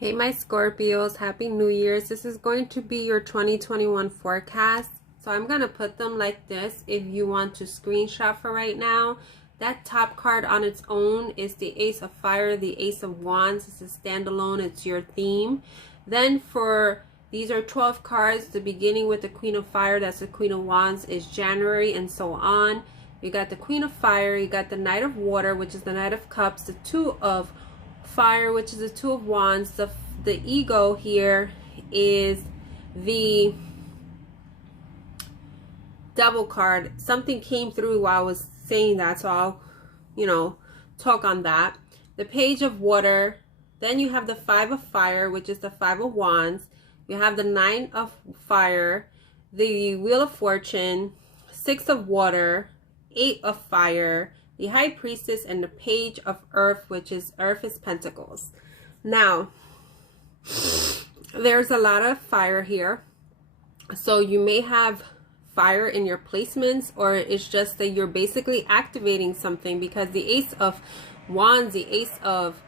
Hey my Scorpios, Happy New Year's. This is going to be your 2021 forecast. So I'm going to put them like this if you want to screenshot for right now. That top card on its own is the Ace of Fire, the Ace of Wands. It's a standalone, it's your theme. Then for these are 12 cards, the beginning with the Queen of Fire, that's the Queen of Wands, is January and so on. You got the Queen of Fire, you got the Knight of Water, which is the Knight of Cups, the Two of Fire, which is the Two of Wands. The ego here is the Devil card. Something came through while I was saying that, so I'll talk on that. The Page of Water. Then you have the Five of Fire, which is the Five of Wands. You have the Nine of Fire, the Wheel of Fortune, Six of Water, Eight of Fire, the High Priestess, and the Page of Earth, which is Earth is Pentacles. Now, there's a lot of fire here. So you may have fire in your placements, or it's just that you're basically activating something, because the Ace of Wands, the Ace of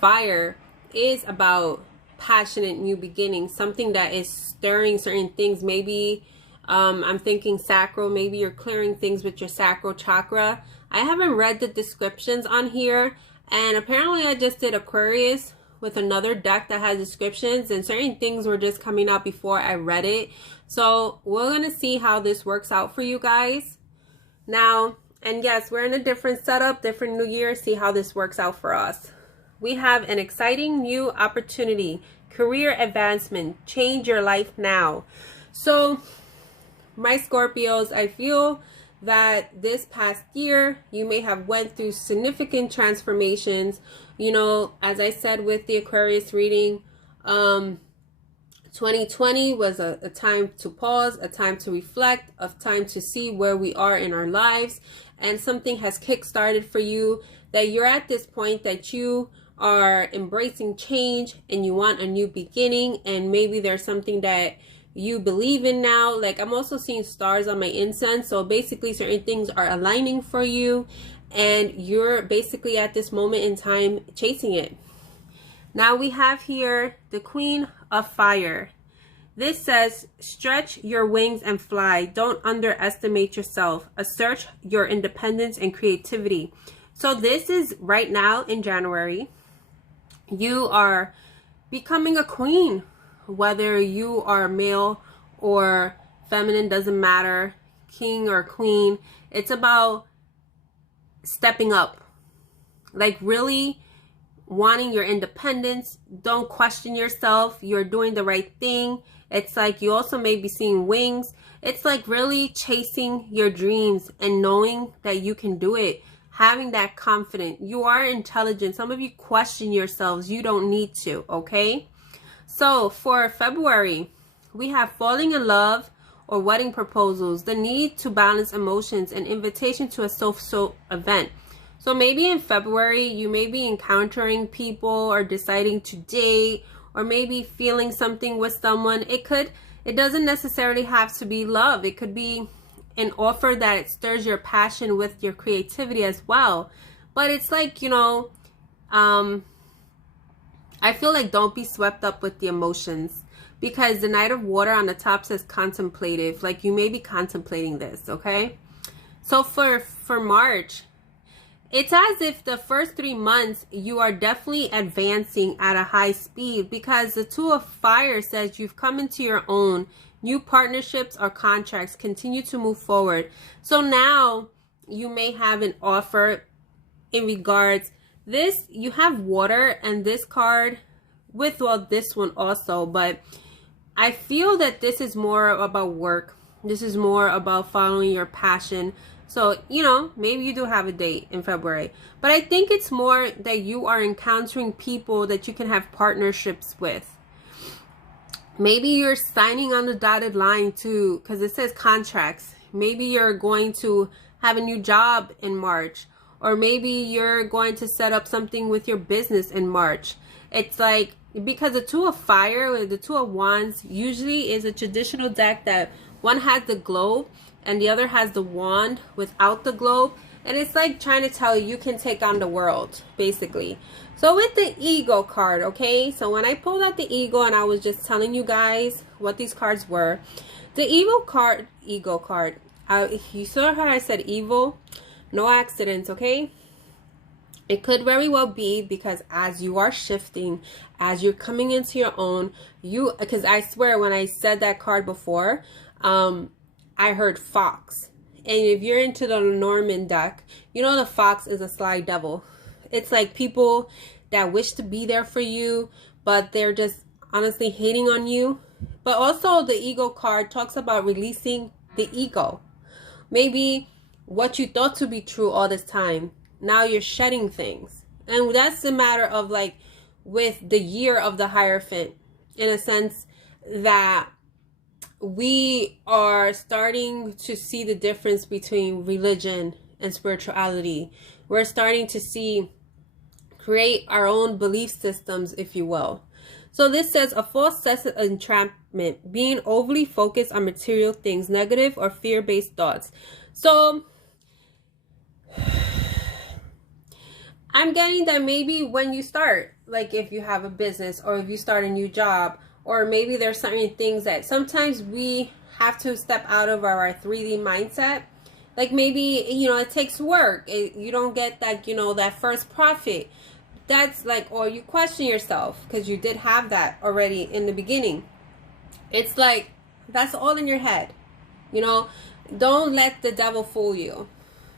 Fire, is about passionate new beginnings, something that is stirring certain things. Maybe I'm thinking sacral, maybe you're clearing things with your sacral chakra. I haven't read the descriptions on here, and apparently I just did Aquarius with another deck that has descriptions, and certain things were just coming out before I read it. So we're going to see how this works out for you guys. Now, and yes, we're in a different setup, different new year. See how this works out for us. We have an exciting new opportunity, career advancement, change your life now. So my Scorpios, I feel that this past year you may have went through significant transformations. As I said with the Aquarius reading, 2020 was a time to pause, a time to reflect, a time to see where we are in our lives, and something has kick-started for you, that you're at this point that you are embracing change and you want a new beginning, and maybe there's something that you believe in now. Like, I'm also seeing stars on my incense, so basically certain things are aligning for you, and you're basically at this moment in time chasing it. Now we have here the Queen of Fire. This says, stretch your wings and fly. Don't underestimate yourself. Assert your independence and creativity. So this is right now in January. You are becoming a queen. Whether you are male or feminine, doesn't matter, king or queen. It's about stepping up, like really wanting your independence. Don't question yourself. You're doing the right thing. It's like you also may be seeing wings. It's like really chasing your dreams and knowing that you can do it. Having that confidence. You are intelligent. Some of you question yourselves. You don't need to, okay? So for February, we have falling in love or wedding proposals, the need to balance emotions, and invitation to a social event. So maybe in February, you may be encountering people or deciding to date, or maybe feeling something with someone. It doesn't necessarily have to be love. It could be an offer that stirs your passion with your creativity as well. But it's like, I feel like don't be swept up with the emotions, because the Knight of Water on the top says contemplative. Like, you may be contemplating this, okay? So for March, it's as if the first 3 months you are definitely advancing at a high speed, because the Two of Fire says you've come into your own. New partnerships or contracts continue to move forward. So now you may have an offer in regards this. You have water and this card with, well, this one also, but I feel that this is more about work. This is more about following your passion. So, maybe you do have a date in February, but I think it's more that you are encountering people that you can have partnerships with. Maybe you're signing on the dotted line too, because it says contracts. Maybe you're going to have a new job in March, or maybe you're going to set up something with your business in March. It's like, because the Two of Fire or the Two of Wands usually is a traditional deck that one has the globe and the other has the wand without the globe. And it's like trying to tell you can take on the world, basically. So with the ego card, okay, so when I pulled out the ego and I was just telling you guys what these cards were, the ego card, you saw how I said evil, no accidents, okay? It could very well be because as you are shifting, as you're coming into your own, because I swear when I said that card before, I heard fox. And if you're into the Norman deck, you know the fox is a sly devil. It's like people that wish to be there for you, but they're just honestly hating on you. But also the ego card talks about releasing the ego. Maybe what you thought to be true all this time, now you're shedding things. And that's the matter of like with the year of the Hierophant, in a sense that we are starting to see the difference between religion and spirituality. We're starting to create our own belief systems, if you will. So this says a false sense of entrapment, being overly focused on material things, negative or fear-based thoughts. So I'm getting that maybe when you start, like if you have a business or if you start a new job, or maybe there's certain things that sometimes we have to step out of our 3D mindset. Like maybe, you know, it takes work. You don't get that, you know, that first profit. That's like, or you question yourself because you did have that already in the beginning. It's like, that's all in your head. You know, don't let the devil fool you.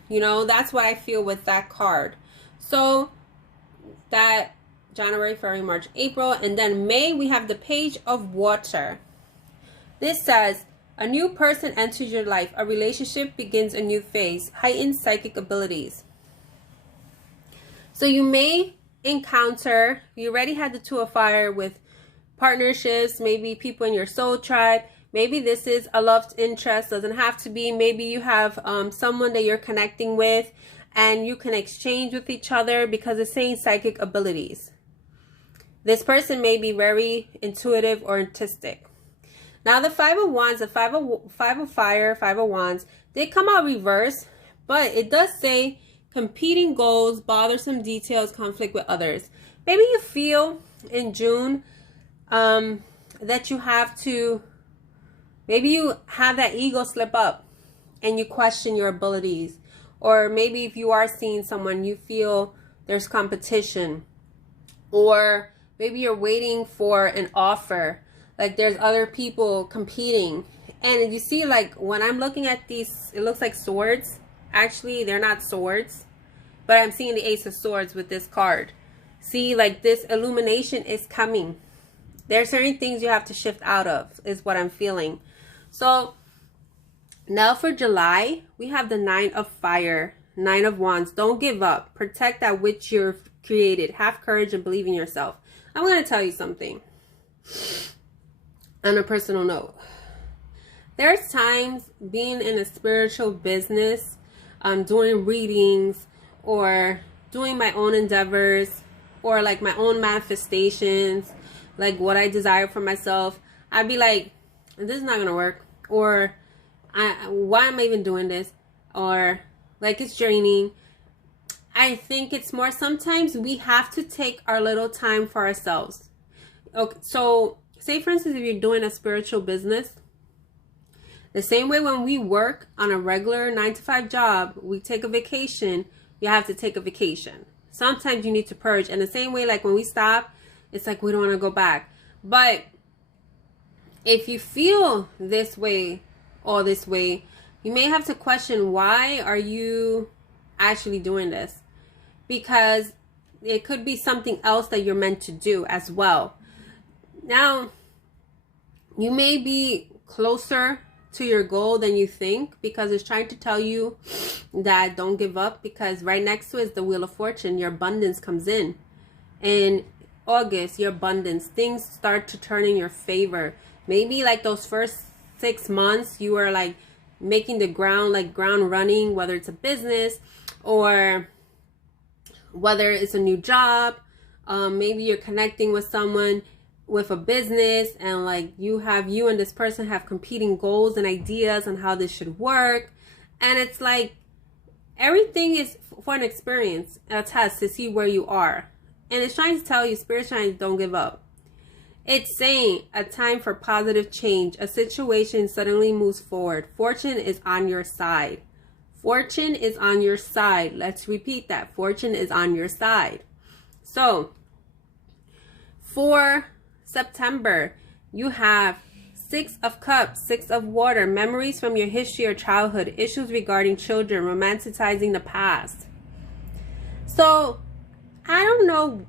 You know, that's what I feel with that card. So that January, February, March, April, and then May, we have the Page of Water. This says, a new person enters your life. A relationship begins a new phase. Heightened psychic abilities. So you may encounter, you already had the Two of Fire with partnerships, maybe people in your soul tribe. Maybe this is a love interest, doesn't have to be. Maybe you have someone that you're connecting with and you can exchange with each other because it's saying psychic abilities. This person may be very intuitive or artistic. Now the Five of Wands, the Five of Fire, Five of Wands, they come out reverse, but it does say competing goals, bothersome details, conflict with others. Maybe you feel in June that you have to, maybe you have that ego slip up and you question your abilities. Or maybe if you are seeing someone, you feel there's competition. Or maybe you're waiting for an offer. Like there's other people competing. And you see, like when I'm looking at these, it looks like swords. Actually, they're not swords. But I'm seeing the Ace of Swords with this card. See, like this illumination is coming. There are certain things you have to shift out of, is what I'm feeling. So now for July, we have the Nine of Fire, Nine of Wands. Don't give up. Protect that which you've created. Have courage and believe in yourself. I'm going to tell you something on a personal note. There's times being in a spiritual business, doing readings or doing my own endeavors or like my own manifestations, like what I desire for myself, I'd be like, this is not going to work. Or why am I even doing this? Or like it's draining. I think it's more sometimes we have to take our little time for ourselves. Okay, so say for instance, if you're doing a spiritual business, the same way when we work on a regular 9-to-5 job, we take a vacation, you have to take a vacation. Sometimes you need to purge. And the same way, like when we stop, it's like we don't want to go back. But if you feel this way or this way, you may have to question, why are you actually doing this? Because it could be something else that you're meant to do as well. Now, you may be closer to your goal than you think, because it's trying to tell you that don't give up, because right next to it is the Wheel of Fortune. Your abundance comes in August. Your abundance, things start to turn in your favor. Maybe like those first 6 months you are like making the ground running, whether it's a business or whether it's a new job. Maybe you're connecting with someone with a business, and like you and this person have competing goals and ideas on how this should work, and it's like everything is for an experience, a test to see where you are. And it's trying to tell you, Spirit trying, don't give up. It's saying a time for positive change. A situation suddenly moves forward. Fortune is on your side. Fortune is on your side. Let's repeat that. Fortune is on your side. So, for September, you have 6 of Cups, 6 of Water, memories from your history or childhood, issues regarding children, romanticizing the past. So, I don't know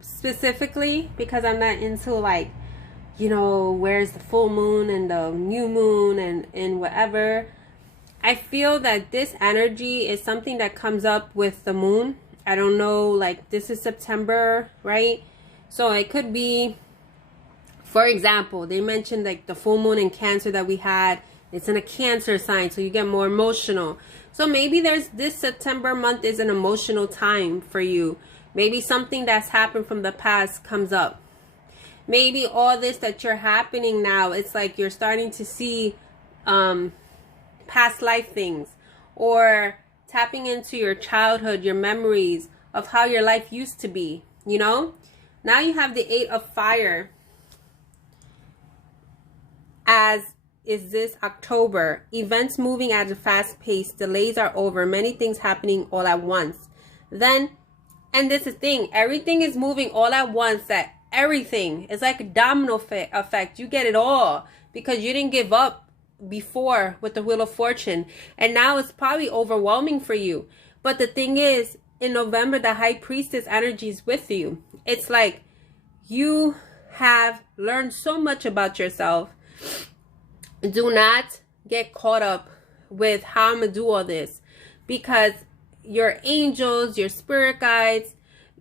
specifically, because I'm not into like, you know, where's the full moon and the new moon and whatever. I feel that this energy is something that comes up with the moon. I don't know, like this is September, right? So it could be, for example, they mentioned like the full moon in Cancer that we had. It's in a Cancer sign, so you get more emotional. So maybe there's this September month is an emotional time for you. Maybe something that's happened from the past comes up. Maybe all this that you're happening now, it's like you're starting to see past life things, or tapping into your childhood, your memories of how your life used to be, you know? Now you have the 8 of Fire. As is this October, events moving at a fast pace, delays are over, many things happening all at once. Then, and this is the thing, everything is moving all at once, that everything is like a domino effect. You get it all because you didn't give up before with the Wheel of Fortune, and now it's probably overwhelming for you. But the thing is, in November, the High Priestess energy is with you. It's like you have learned so much about yourself. Do not get caught up with how I'm gonna do all this, because your angels, your spirit guides,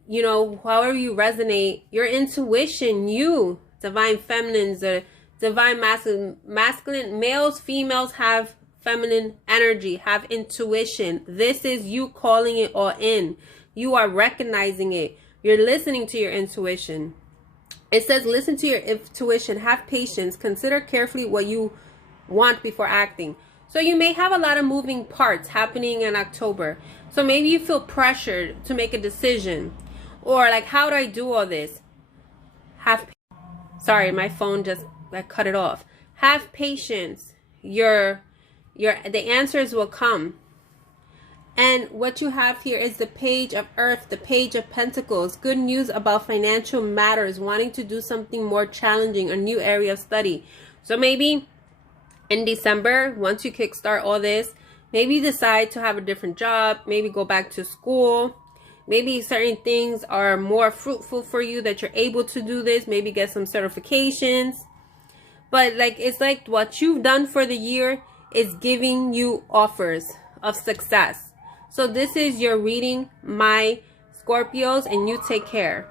you know, however you resonate, your intuition, you, divine feminines, the divine masculine, males, females have feminine energy, have intuition. This is you calling it all in. You are recognizing it. You're listening to your intuition. It says, listen to your intuition, have patience, consider carefully what you want before acting. So you may have a lot of moving parts happening in October. So maybe you feel pressured to make a decision, or like, how do I do all this? Sorry, my phone just, I cut it off. Have patience. The answers will come. And what you have here is the Page of Earth, the Page of Pentacles. Good news about financial matters, wanting to do something more challenging, a new area of study. So maybe in December, once you kickstart all this, maybe you decide to have a different job, maybe go back to school. Maybe certain things are more fruitful for you that you're able to do this. Maybe get some certifications. But like, it's like what you've done for the year is giving you offers of success. So this is your reading, my Scorpios, and you take care.